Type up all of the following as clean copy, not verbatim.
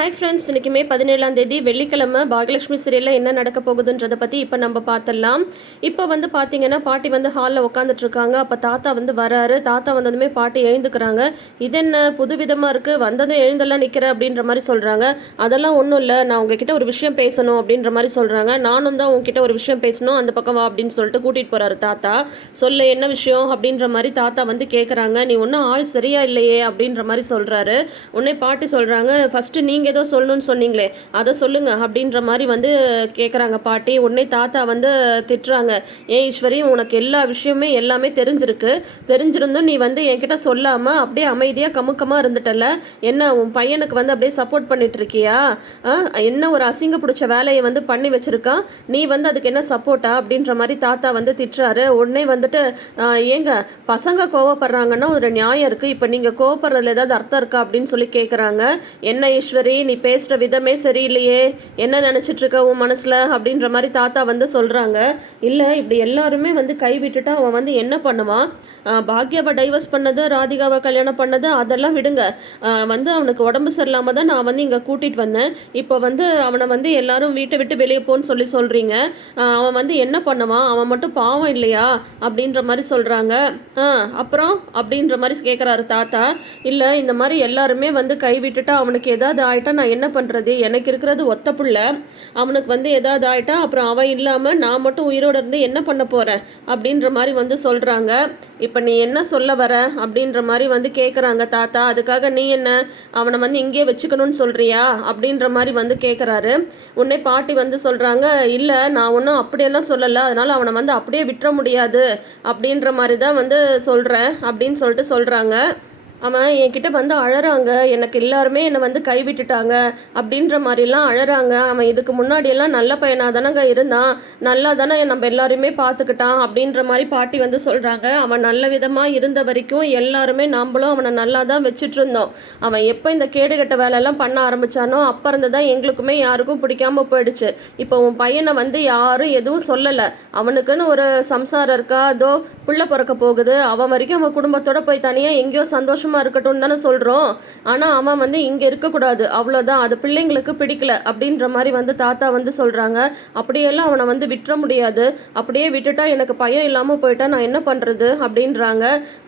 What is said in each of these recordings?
Hi friends, இன்றைக்கி மே 17ஆம் தேதி வெள்ளிக்கிழமை பாகியலட்சுமி சீரியலில் என்ன நடக்க போகுதுன்றதை பற்றி இப்போ நம்ம பார்த்துடலாம். இப்போ வந்து பார்த்தீங்கன்னா பாட்டி வந்து ஹாலில் உட்காந்துட்ருக்காங்க. அப்போ தாத்தா வந்து வராரு. தாத்தா வந்ததுமே பாட்டி எழுந்துக்கிறாங்க. இது என்ன புது விதமாக இருக்குது, வந்ததும் எழுந்தெல்லாம் நிற்கிற அப்படின்ற மாதிரி சொல்கிறாங்க. அதெல்லாம் ஒன்றும் இல்லை, நான் உங்ககிட்ட ஒரு விஷயம் பேசணும் அப்படின்ற மாதிரி சொல்கிறாங்க. நானும் தான் உங்ககிட்ட ஒரு விஷயம் பேசணும், அந்த பக்கம் வா அப்படின்னு சொல்லிட்டு கூட்டிகிட்டு போகிறாரு தாத்தா. சொல்லு என்ன விஷயம் அப்படின்ற மாதிரி தாத்தா வந்து கேட்குறாங்க. நீ ஒன்றும் ஆள் சரியா இல்லையே அப்படின்ற மாதிரி சொல்கிறாரு. உடனே பாட்டி சொல்கிறாங்க, ஃபஸ்ட்டு நீங்கள் ஏதோ சொல்லணும்னு சொன்னீங்களே அதை சொல்லுங்க அப்படின்ற மாதிரி வந்து கேட்குறாங்க பாட்டி. உடனே தாத்தா வந்து திட்டுறாங்க. ஏன் ஈஸ்வரி, உனக்கு எல்லா விஷயமே எல்லாமே தெரிஞ்சிருந்தும் நீ வந்து என்கிட்ட சொல்லாமல் அப்படியே அமைதியாக கமுக்கமாக இருந்துட்டல. என்ன உன் பையனுக்கு வந்து அப்படியே சப்போர்ட் பண்ணிட்டு இருக்கியா? என்ன ஒரு அசிங்க பிடிச்ச வேலையை வந்து பண்ணி வச்சிருக்கான், நீ வந்து அதுக்கு என்ன சப்போர்ட்டா அப்படின்ற மாதிரி தாத்தா வந்து திட்டுறாரு. உடனே வந்துட்டு ஏங்க பசங்க கோவப்படுறாங்கன்னா ஒரு நியாயம் இருக்குது, இப்போ நீங்கள் கோவப்படுறதுல ஏதாவது அர்த்தம் இருக்கா அப்படின்னு சொல்லி கேட்குறாங்க. என்ன ஈஸ்வரி, நீ பேசுகிற விதமே சரியில்லையே, என்ன நினச்சிட்டு இருக்க உன் மனசில் அப்படின்ற மாதிரி தாத்தா வந்து சொல்கிறாங்க. இல்லை, இப்படி எல்லாருமே வந்து கை விட்டுட்டா அவன் வந்து என்ன பண்ணுவான்? பாக்யாவை டைவர்ஸ் பண்ணது, ராதிகாவை கல்யாணம் பண்ணது அதெல்லாம் விடுங்க. வந்து அவனுக்கு உடம்பு சரியில்லாமல் தான் நான் வந்து இங்கே கூட்டிகிட்டு வந்தேன். இப்போ வந்து அவனை வந்து எல்லாரும் வீட்டை விட்டு வெளியே போன்னு சொல்கிறீங்க. அவன் வந்து என்ன பண்ணுவான்? அவன் மட்டும் பாவம் இல்லையா அப்படின்ற மாதிரி சொல்கிறாங்க. அப்புறம் அப்படின்ற மாதிரி கேட்குறாரு தாத்தா. இல்லை, இந்த மாதிரி எல்லாருமே வந்து கை விட்டுட்டா அவனுக்கு ஏதாவது ஆயிட்டா நான் என்ன பண்ணுறது? எனக்கு இருக்கிறது ஒத்த புள்ள, அவனுக்கு வந்து ஏதாவது ஆயிட்டா அப்புறம் அவன் இல்லாமல் நான் மட்டும் உயிரோடு இருந்து என்ன பண்ண போகிறேன் அப்படின்ற மாதிரி வந்து சொல்கிறாங்க. இப்போ நீ என்ன சொல்ல வர அப்படின்ற மாதிரி வந்து கேட்குறாங்க தாத்தா. அதுக்காக நீ என்ன அவனை வந்து இங்கேயே வச்சுக்கணும்னு சொல்கிறியா அப்படின்ற மாதிரி வந்து கேட்குறாரு. உடனே பாட்டி வந்து சொல்கிறாங்க, இல்லை நான் ஒன்றும் அப்படியெல்லாம் சொல்லலை, அதனால் அவனை வந்து அப்படியே விட்டுற முடியாது அப்படின்ற மாதிரி தான் வந்து சொல்கிறேன் அப்படின்னு சொல்லிட்டு சொல்கிறாங்க. அவன் என்கிட்ட வந்து அழறாங்க, எனக்கு எல்லாருமே என்னை வந்து கைவிட்டுட்டாங்க அப்படின்ற மாதிரிலாம் அழறாங்க. அவன் இதுக்கு முன்னாடியெல்லாம் நல்ல பையனாக தானங்க இருந்தான், நல்லா தானே நம்ம எல்லாருமே பார்த்துக்கிட்டான் அப்படின்ற மாதிரி பாட்டி வந்து சொல்கிறாங்க. அவன் நல்ல விதமாக இருந்த வரைக்கும் எல்லாருமே நம்மளும் அவனை நல்லா தான் வச்சுட்டு இருந்தோம். அவன் எப்போ இந்த கேடுகட்ட வேலையெல்லாம் பண்ண ஆரம்பித்தானோ அப்போ இருந்து தான் எங்களுக்குமே யாருக்கும் பிடிக்காம போயிடுச்சு. இப்போ உன் பையனை வந்து யாரும் எதுவும் சொல்லலை, அவனுக்குன்னு ஒரு சம்சாரம் இருக்கா, அதோ புள்ள பிறக்க போகுது, அவன் வரைக்கும் அவன் குடும்பத்தோடு போய் தனியாக எங்கேயோ சந்தோஷமாக இருக்கட்டும் தானே சொல்றோம். ஆனா அவன் வந்து இங்க இருக்கக்கூடாது, அவ்வளவுதான், அது பிள்ளைங்களுக்கு பிடிக்கல அப்படின்ற மாதிரி வந்து தாத்தா வந்து சொல்றாங்க. அப்படியெல்லாம் அவனை வந்து விட்டுற முடியாது, அப்படியே விட்டுட்டா எனக்கு பையன் இல்லாம போயிட்டா நான் என்ன பண்றது அப்படின்றாங்க.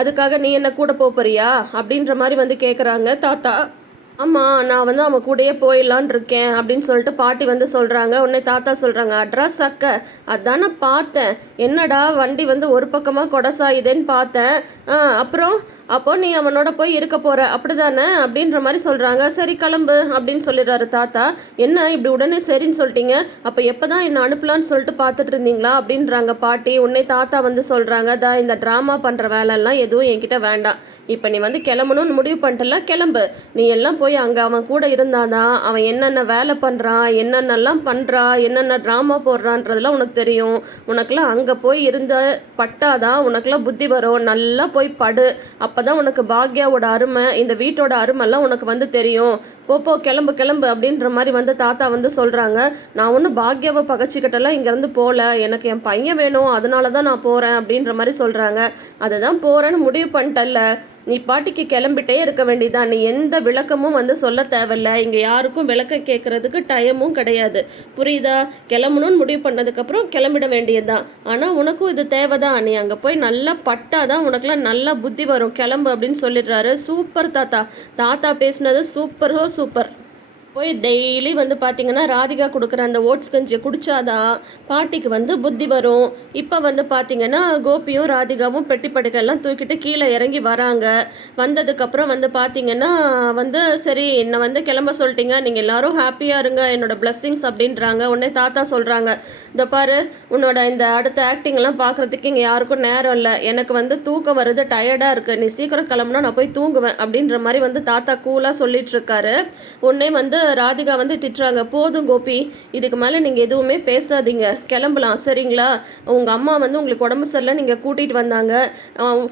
அதுக்காக நீ என்ன கூட போறியா அப்படின்ற மாதிரி வந்து கேக்குறாங்க தாத்தா. ஆமாம், நான் வந்து அவன் கூடயே போயிடலான் இருக்கேன் அப்படின்னு சொல்லிட்டு பாட்டி வந்து சொல்கிறாங்க. உடனே தாத்தா சொல்கிறாங்க, அட்ரஸ் அக்க அதானே பார்த்தேன், என்னடா வண்டி வந்து ஒரு பக்கமாக கொடசாயுதேன்னு பார்த்தேன். அப்புறம் அப்போ நீ அவனோட போய் இருக்க போகிற அப்படிதானே அப்படின்ற மாதிரி சொல்கிறாங்க. சரி கிளம்பு அப்படின்னு சொல்லிடுறாரு தாத்தா. என்ன இப்படி உடனே சரின்னு சொல்லிட்டீங்க, அப்போ எப்போ தான் என்னை அனுப்பலான்னு சொல்லிட்டு பார்த்துட்டு இருந்தீங்களா அப்படின்றாங்க பாட்டி. உடனே தாத்தா வந்து சொல்கிறாங்க, இந்த ட்ராமா பண்ணுற வேலைலாம் எதுவும் என்கிட்ட வேண்டாம், இப்போ நீ வந்து கிளம்பணும்னு முடிவு பண்ணிட்டல, கிளம்பு. நீ எல்லாம் போய் அங்கே அவன் கூட இருந்தாதான் அவன் என்னென்ன வேலை பண்ணுறான், என்னென்னலாம் பண்ணுறான், என்னென்ன ட்ராமா போடுறான்றதெல்லாம் உனக்கு தெரியும். உனக்கெல்லாம் அங்கே போய் இருந்த பட்டாதான் உனக்கெல்லாம் புத்தி வரும். நல்லா போய் படு, அப்போ தான் உனக்கு பாக்யாவோட அருமை, இந்த வீட்டோட அருமைலாம் உனக்கு வந்து தெரியும். போ கிளம்பு கிளம்பு அப்படின்ற மாதிரி வந்து தாத்தா வந்து சொல்கிறாங்க. நான் ஒன்றும் பாக்யாவை பகச்சிக்கிட்டெல்லாம் இங்கேருந்து போகல, எனக்கு என் பையன் வேணும், அதனால தான் நான் போகிறேன் அப்படின்ற மாதிரி சொல்கிறாங்க. அதுதான் போகிறேன்னு முடிவு பண்ணிட்டல்ல, நீ பாட்டிக்கு கிளம்பிட்டே இருக்க வேண்டியதான், நீ எந்த விளக்கமும் வந்து சொல்ல தேவையில்ல, இங்கே யாருக்கும் விளக்கம் கேட்குறதுக்கு டைமும் கிடையாது, புரியுதா? கிளம்பணும்னு முடிவு பண்ணதுக்கப்புறம் கிளம்பிட வேண்டியதுதான். ஆனால் உனக்கும் இது தேவைதான், நீ அங்கே போய் நல்லா பட்டாதான் உனக்குலாம் நல்லா புத்தி வரும், கிளம்பு அப்படின்னு சொல்லிடுறாரு. சூப்பர் தாத்தா, தாத்தா பேசுனது சூப்பரோ சூப்பர். போய் டெய்லி வந்து பார்த்திங்கன்னா ராதிகா கொடுக்குற அந்த ஓட்ஸ் கஞ்சியை குடித்தாதான் பாட்டிக்கு வந்து புத்தி வரும். இப்போ வந்து பார்த்திங்கன்னா கோபியும் ராதிகாவும் பெட்டி படுக்கையெல்லாம் தூக்கிட்டு கீழே இறங்கி வராங்க. வந்ததுக்கப்புறம் வந்து பார்த்திங்கன்னா வந்து சரி என்னை வந்து கிளம்ப சொல்லிட்டீங்க, நீங்கள் எல்லோரும் ஹாப்பியாக இருங்க, என்னோடய பிளஸ்ஸிங்ஸ் அப்படின்றாங்க. உடனே தாத்தா சொல்கிறாங்க, இந்த பாரு உன்னோட இந்த அடுத்த ஆக்டிங்லாம் பார்க்குறதுக்கு இங்கே யாருக்கும் நேரம் இல்லை, எனக்கு வந்து தூக்கம் வருது, டயர்டாக இருக்குது, நீ சீக்கிரம் கிளம்புனா நான் போய் தூங்குவேன் அப்படின்ற மாதிரி வந்து தாத்தா கூலாக சொல்லிகிட்ருக்காரு. உடனே வந்து ராதிகா வந்து திட்டுறாங்க, போதும் கோபி, இதுக்கு மேலே நீங்கள் எதுவுமே பேசாதீங்க, கிளம்பலாம் சரிங்களா? உங்கள் அம்மா வந்து உங்களுக்கு உடம்பு சரியில்லை நீங்கள் கூட்டிகிட்டு வந்தாங்க,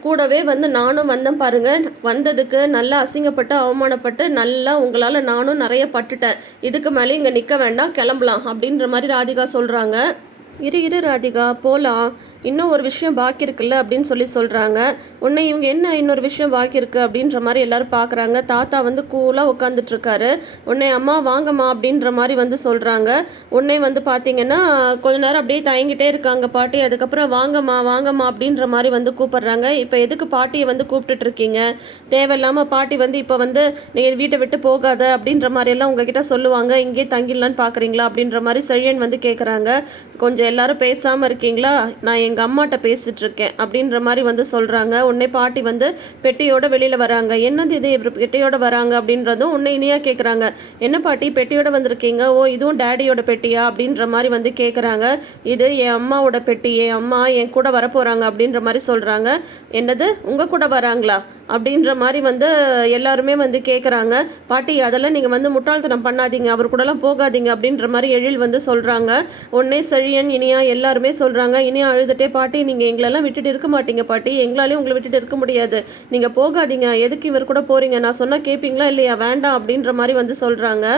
கூடவே வந்து நானும் வந்தேன் பாருங்கள், வந்ததுக்கு நல்லா அசிங்கப்பட்டு அவமானப்பட்டு நல்லா உங்களால் நானும் நிறைய பட்டுட்டேன், இதுக்கு மேலே இங்கே நிற்க வேண்டாம், கிளம்பலாம் அப்படின்ற மாதிரி ராதிகா சொல்கிறாங்க. இரு இரு ராதிகா போகலாம், இன்னும் ஒரு விஷயம் பாக்கி இருக்குல்ல அப்படின்னு சொல்கிறாங்க. உன்னை இவங்க என்ன இன்னொரு விஷயம் பாக்கி இருக்குது அப்படின்ற மாதிரி எல்லாரும் பார்க்குறாங்க. தாத்தா வந்து கூலாக உட்காந்துட்ருக்காரு. உன்னை அம்மா வாங்கம்மா அப்படின்ற மாதிரி வந்து சொல்கிறாங்க. உன்னை வந்து பார்த்தீங்கன்னா கொஞ்ச நேரம் அப்படியே தயங்கிட்டே இருக்காங்க பாட்டி. அதுக்கப்புறம் வாங்கம்மா வாங்கம்மா அப்படின்ற மாதிரி வந்து கூப்பிடுறாங்க. இப்போ எதுக்கு பாட்டியை வந்து கூப்பிட்டுட்டு இருக்கீங்க? தேவையில்லாமல் பாட்டி வந்து இப்போ வந்து நீங்கள் வீட்டை விட்டு போகாத அப்படின்ற மாதிரியெல்லாம் உங்ககிட்ட சொல்லுவாங்க. இங்கே தங்கிடலான்னு பார்க்குறீங்களா அப்படின்ற மாதிரி செழியன் வந்து கேட்குறாங்க. கொஞ்சம் எல்லாரும் பேசாமல் இருக்கீங்களா, நான் எங்கள் அம்மாட்ட பேசிகிட்டு இருக்கேன் அப்படின்ற மாதிரி வந்து சொல்கிறாங்க. உன்னை பாட்டி வந்து பெட்டியோட வெளியில் வராங்க. என்னது இது இவர் பெட்டியோட வராங்க அப்படின்றதும் உன்னை இனியாக கேட்குறாங்க. என்ன பாட்டி பெட்டியோட வந்திருக்கீங்க? ஓ இதுவும் டேடியோட பெட்டியா அப்படின்ற மாதிரி வந்து கேட்குறாங்க. இது என் அம்மாவோட பெட்டி, என் அம்மா என் கூட வரப்போகிறாங்க அப்படின்ற மாதிரி சொல்கிறாங்க. என்னது உங்கள் கூட வராங்களா அப்படின்ற மாதிரி வந்து எல்லாருமே வந்து கேட்குறாங்க. பாட்டி அதெல்லாம் நீங்கள் வந்து முட்டாள்தனம் பண்ணாதீங்க, அவர் கூடலாம் போகாதீங்க அப்படின்ற மாதிரி எழில் வந்து சொல்கிறாங்க. உடனே செழியன் இனியா எல்லாருமே சொல்கிறாங்க. இனியா அழுதுகிட்டே பாட்டி நீங்கள் எங்களெல்லாம் விட்டுட்டு இருக்க மாட்டீங்க பாட்டி, எங்களாலேயும் உங்களை விட்டுட்டு இருக்க முடியாது, நீங்கள் போகாதீங்க, எதுக்கு இவர் கூட போகிறீங்க, நான் சொன்னால் கேட்பீங்களா இல்லையா, வேண்டாம் அப்படின்ற மாதிரி வந்து சொல்கிறாங்க.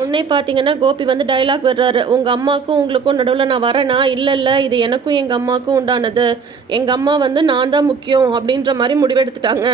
உடனே பார்த்தீங்கன்னா கோபி வந்து டைலாக் விடுறாரு. உங்கள் அம்மாவுக்கும் உங்களுக்கும் நடுவில் நான் வரேனா? இல்லை இல்லை, இது எனக்கும் எங்கள் அம்மாவுக்கும் உண்டானது, எங்கள் அம்மா வந்து நான் தான் முக்கியம் அப்படின்ற மாதிரி முடிவெடுத்துட்டாங்க.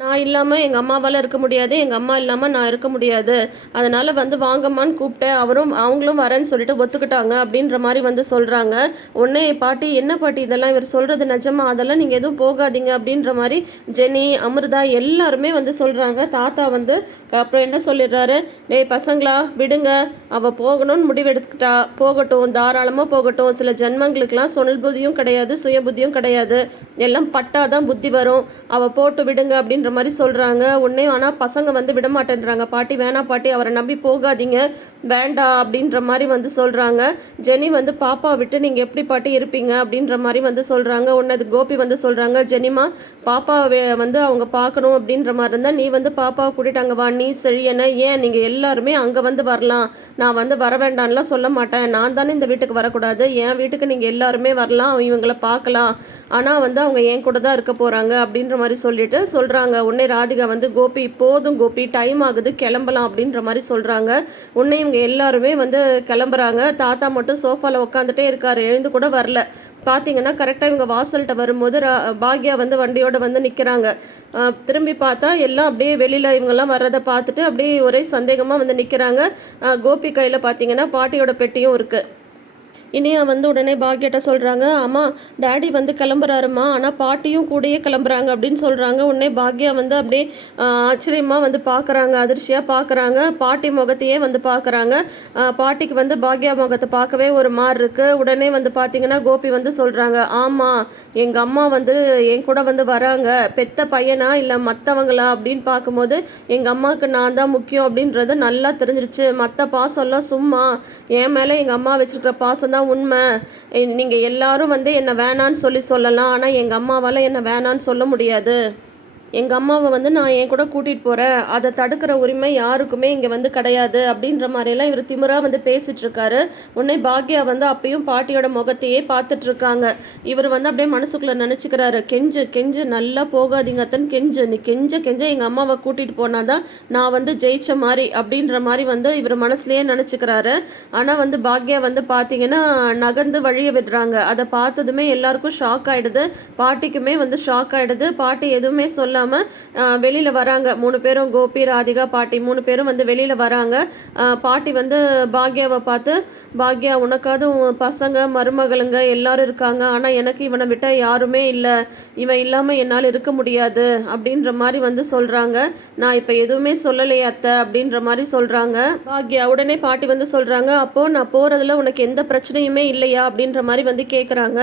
நான் இல்லாமல் எங்கள் அம்மாவால் இருக்க முடியாது, எங்கள் அம்மா இல்லாமல் நான் இருக்க முடியாது, அதனால் வந்து வாங்கம்மான்னு கூப்பிட்டேன், அவங்களும் வரேன்னு சொல்லிட்டு ஒத்துக்கிட்டாங்க அப்படின்ற மாதிரி வந்து சொல்கிறாங்க. உடனே பாட்டி என்ன பாட்டி இதெல்லாம் இவர் சொல்கிறது நிஜமா, அதெல்லாம் நீங்கள் எதுவும் போகாதீங்க அப்படின்ற மாதிரி ஜெனி அமிர்தா எல்லாருமே வந்து சொல்கிறாங்க. தாத்தா வந்து அப்புறம் என்ன சொல்லிடுறாரு, டேய் பசங்களா விடுங்க, அவள் போகணும்னு முடிவெடுத்துக்கிட்டா போகட்டும், தாராளமாக போகட்டும், சில ஜென்மங்களுக்கெல்லாம் சொல் புத்தியும் கிடையாது, சுய புத்தியும் கிடையாது, எல்லாம் பட்டாதான் புத்தி வரும், அவள் போட்டு விடுங்க அப்படின்ற மாதிரி சொல்கிறாங்க. உடனே ஆனால் பசங்க வந்து விட மாட்டேன்றாங்க. பாட்டி வேணாம் பாட்டி, அவரை நம்பி போகாதீங்க, வேண்டாம் அப்படின்ற மாதிரி வந்து சொல்கிறாங்க. ஜெனி வந்து பாப்பா விட்டு நீங்கள் எப்படி பாட்டி இருப்பீங்க அப்படின்ற மாதிரி வந்து சொல்கிறாங்க. உடனே கோபி வந்து சொல்கிறாங்க, ஜெனிமா பாப்பா வந்து அவங்க பார்க்கணும் அப்படின்ற மாதிரி இருந்தால் நீ வந்து பாப்பாவை கூட்டிட்டு அங்கே வா, நீ செழியனை ஏன் நீங்கள் எல்லாருமே அங்கே வந்து வரலாம், நான் வந்து வர வேண்டாம்லாம் சொல்ல மாட்டேன், நான் தானே இந்த வீட்டுக்கு வரக்கூடாது, என் வீட்டுக்கு நீங்கள் எல்லாருமே வரலாம், இவங்களை பார்க்கலாம், ஆனால் வந்து அவங்க என் கூட தான் இருக்க போகிறாங்க அப்படின்ற மாதிரி சொல்லிட்டு சொல்கிறாங்க. உன்னை ராதிகா வந்து கோபி போதும் கோபி டைம் ஆகுது கிளம்பலாம் அப்படின்ற மாதிரி சொல்கிறாங்க. உன்னை இவங்க எல்லாருமே வந்து கிளம்புறாங்க. தாத்தா மட்டும் சோஃபாவில் உட்காந்துட்டே இருக்காரு, எழுந்து கூட வரல. பார்த்தீங்கன்னா கரெக்டாக இவங்க வாசல்கிட்ட வரும்போது பாக்யா வந்து வண்டியோடு வந்து நிற்கிறாங்க. திரும்பி பார்த்தா எல்லாம் அப்படியே வெளியில் இவங்கெல்லாம் வர்றதை பார்த்துட்டு அப்படியே ஒரே சந்தேகமாக வந்து நிற்கிறாங்க. கோபி கையில் பார்த்தீங்கன்னா பாட்டியோட பெட்டியும் இருக்குது. இனியா வந்து உடனே பாக்யட்ட சொல்கிறாங்க, அம்மா டேடி வந்து கிளம்புறாருமா, ஆனால் பாட்டியும் கூடயே கிளம்புறாங்க அப்படின்னு சொல்கிறாங்க. உடனே பாக்யா வந்து அப்படியே ஆச்சரியமாக வந்து பார்க்குறாங்க, அதிர்ச்சியாக பார்க்குறாங்க. பாட்டி முகத்தையே வந்து பார்க்குறாங்க. பாட்டிக்கு வந்து பாக்யா முகத்தை பார்க்கவே ஒரு மாதிரி இருக்குது. உடனே வந்து பார்த்திங்கன்னா கோபி வந்து சொல்கிறாங்க, ஆமாம் எங்கள் அம்மா வந்து என் கூட வந்து வராங்க, பெத்த பையனா இல்லை மற்றவங்களா அப்படின்னு பார்க்கும்போது எங்கள் அம்மாவுக்கு நான் தான் முக்கியம் அப்படின்றது நல்லா தெரிஞ்சிருச்சு, மற்ற பாசம்லாம் சும்மா, என் மேலே எங்கள் அம்மா வச்சுருக்கிற பாசம் தான் உண்மை, நீங்கள் எல்லாரும் வந்து என்னை வேணான்னு சொல்லலாம், ஆனால் எங்கள் அம்மாவால் என்னை வேணான்னு சொல்ல முடியாது, எங்கள் அம்மாவை வந்து நான் என் கூட கூட்டிகிட்டு போகிறேன், அதை தடுக்கிற உரிமை யாருக்குமே இங்கே வந்து கிடையாது அப்படின்ற மாதிரியெல்லாம் இவர் திமிராக வந்து பேசிகிட்ருக்காரு. உடனே பாக்யா வந்து அப்பயும் பாட்டியோட முகத்தையே பார்த்துட்ருக்காங்க. இவர் வந்து அப்படியே மனசுக்குள்ளே நினச்சிக்கிறாரு, கெஞ்சு கெஞ்சு நல்லா போகாதீங்க அத்தன், கெஞ்சு நீ கெஞ்ச கெஞ்ச எங்கள் அம்மாவை கூட்டிகிட்டு போனால் தான் நான் வந்து ஜெயிச்ச மாதிரி அப்படின்ற மாதிரி வந்து இவர் மனசுலேயே நினச்சிக்கிறாரு. ஆனால் வந்து பாக்யா வந்து பார்த்தீங்கன்னா நகர்ந்து வழிய விடுறாங்க. அதை பார்த்ததுமே எல்லாருக்கும் ஷாக் ஆகிடுது, பாட்டிக்குமே வந்து ஷாக் ஆகிடுது. பாட்டி எதுவுமே சொல்ல வெளியில் வராங்க. 3 பேரும் கோபி ராதிகா பாட்டி 3 பேரும் வந்து வெளியில் வராங்க. பாட்டி வந்து பாக்யாவை பார்த்து, பாக்யா உனக்காவது பசங்க மருமகளுங்க எல்லாரும் இருக்காங்க, ஆனால் எனக்கு இவனை விட்டால் யாருமே இல்லை, இவன் இல்லாமல் என்னால் இருக்க முடியாது அப்படின்ற மாதிரி வந்து சொல்கிறாங்க. நான் இப்போ எதுவுமே சொல்லலையே அத்தை அப்படின்ற மாதிரி சொல்கிறாங்க. பாக்யா உடனே பாட்டி வந்து சொல்கிறாங்க, அப்போது நான் போகிறதுல உனக்கு எந்த பிரச்சனையுமே இல்லையா அப்படின்ற மாதிரி வந்து கேட்குறாங்க.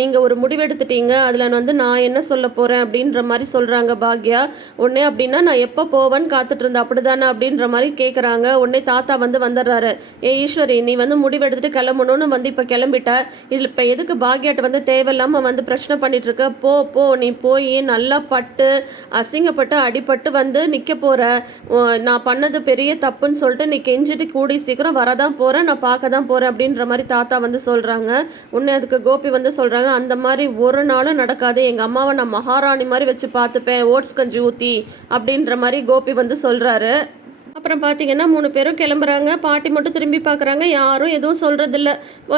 நீங்கள் ஒரு முடிவெடுத்துட்டீங்க, அதில் வந்து நான் என்ன சொல்ல போகிறேன் அப்படின்ற மாதிரி சொல்கிறாங்க பாக்யா. உடனே அப்படின்னா நான் எப்போ போவேன்னு காத்துட்டு இருந்தேன் அப்படிதானே அப்படின்ற மாதிரி கேட்குறாங்க. உடனே தாத்தா வந்து வந்துடுறாரு, ஈஸ்வரி நீ வந்து முடிவெடுத்துட்டு கிளம்பணும்னு வந்து இப்போ கிளம்பிட்ட, இதில் இப்போ எதுக்கு பாக்யாட்ட வந்து தேவையில்லாமல் வந்து பிரச்சனை பண்ணிட்டு இருக்க, போ போ நீ போய் நல்லா பட்டு அசிங்கப்பட்டு அடிபட்டு வந்து நிற்க போகிற, நான் பண்ணது பெரிய தப்புன்னு சொல்லிட்டு நீ கெஞ்சிட்டு கூடி சீக்கிரம் வரதான் போகிறேன், நான் பார்க்க தான் போகிறேன் அப்படின்ற மாதிரி தாத்தா வந்து சொல்கிறாங்க. உடனே அதுக்கு கோபி வந்து சொல்கிறாங்க, அந்த மாதிரி ஒரு நாளும் நடக்காது, எங்கள் அம்மாவை நான் மகாராணி மாதிரி வச்சு பார்த்துப்பேன், ஓட்ஸ் கஞ்சி ஊற்றி அப்படின்ற மாதிரி கோபி வந்து சொல்கிறாரு. அப்புறம் பார்த்தீங்கன்னா 3 பேரும் கிளம்புறாங்க. பாட்டி மட்டும் திரும்பி பார்க்குறாங்க. யாரும் எதுவும் சொல்றதில்ல.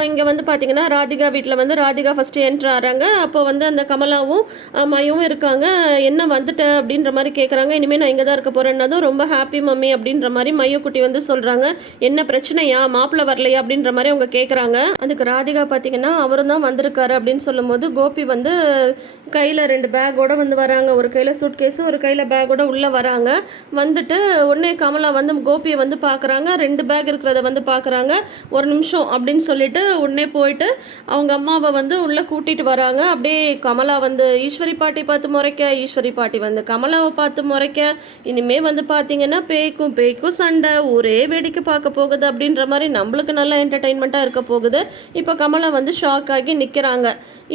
இங்க வந்து பார்த்தீங்கன்னா, ராதிகா வீட்ல வந்து ராதிகா ஃபர்ஸ்ட்டு என்ட்ரு ஆறாங்க. அப்போ வந்து அந்த கமலாவும், மயுவும் இருக்காங்க. "என்ன வந்துட்ட?" அப்படின்ற மாரி கேட்குறாங்க. "இனிமே நான் இங்க தான் இருக்க போறேன்னதும், ரொம்ப ஹாப்பி மம்மி" அப்படின்ற மாரி மையு குட்டி வந்து சொல்றாங்க. "என்ன பிரச்சனையா? மாப்பிள வரலையா?" அப்படின்ற மாரி அவங்க கேட்குறாங்க. அதுக்கு ராதிகா பார்த்தீங்கன்னா, "அவரும் தான் வந்திருக்காரு" அப்படின்னு சொல்லும்போது, கோபி வந்து கையில 2 பேக்கோட வந்து வராங்க. ஒரு கையில சூட்கேஸு, ஒரு கையில பேக்கோட உள்ள வராங்க. வந்துட்டு உடனே கமலா வந்து கோபிய வந்து பார்க்குறாங்க. 2 பேக் இருக்கிறத வந்து பார்க்குறாங்க. "ஒரு நிமிஷம்" அப்படின்னு சொல்லிட்டு உடனே போயிட்டு அவங்க அம்மாவ வந்து உள்ள கூட்டிட்டு வராங்க. அப்படியே கமலா வந்து ஈஸ்வரி பாட்டி பார்த்து முறைக்க, ஈஸ்வரி பாட்டி வந்து கமலாவ பார்த்து முறைக்க, இனிமே வந்து பார்த்தீங்கன்னா பேய்க்கும் பேய்க்கும் சண்டை, ஊரே வேடிக்கை பார்க்க போகுது அப்படின்ற மாரி நம்மளுக்கு நல்ல என்டர்டெயின்மெண்ட்டா இருக்க போகுது. இப்போ கமலா வந்து ஷாக் ஆகி நிக்கிறாங்க.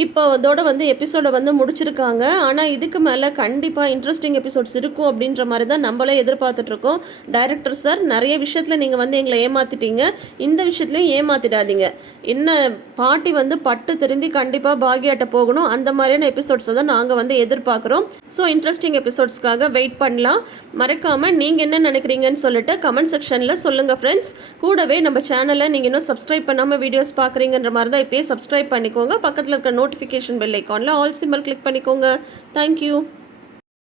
இப்போ அதோட வந்து எபிசோட வந்து முடிச்சிருக்காங்க. ஆனா இதுக்கு மேல கண்டிப்பா இன்ட்ரஸ்டிங் எபிசோட்ஸ் இருக்கும் அப்படின்ற மாரி தான் நம்மளே எதிர்பார்த்துட்டு இருக்கோம். டைரக்டர் சார், நெறைய விஷயத்துல நீங்க வந்து எங்கள ஏமாத்திட்டீங்க. இந்த விஷயத்துலயும் ஏமாத்திடாதீங்க. என்ன பாட்டி வந்து பட்டு திருந்தி கண்டிப்பா பாக்யாட்ட போகணும். அந்த மாதிரியான எபிசோட்ஸ தான் நாங்க வந்து எதிர்பார்க்குறோம். ஸோ இன்ட்ரஸ்டிங் எபிசோட்ஸ்க்காக வெயிட் பண்ணலாம். மறக்காம நீங்க என்ன நினைக்கிறீங்கன்னு சொல்லிட்டு கமெண்ட் செக்ஷன்ல சொல்லுங்க ஃப்ரெண்ட்ஸ். கூடவே நம்ம சேனல நீங்க இன்னும் சப்ஸ்கிரைப் பண்ணாம வீடியோஸ் பார்க்குறீங்கன்ற மாரி தான் இப்பயே சப்ஸ்கிரைப் பண்ணிக்கோங்க. பக்கத்துல இருக்க நோட்டிஃபிகேஷன் பெல் ஐகான்ல ஆல் சிம்பல் கிளிக் பண்ணிக்கோங்க. Thank you.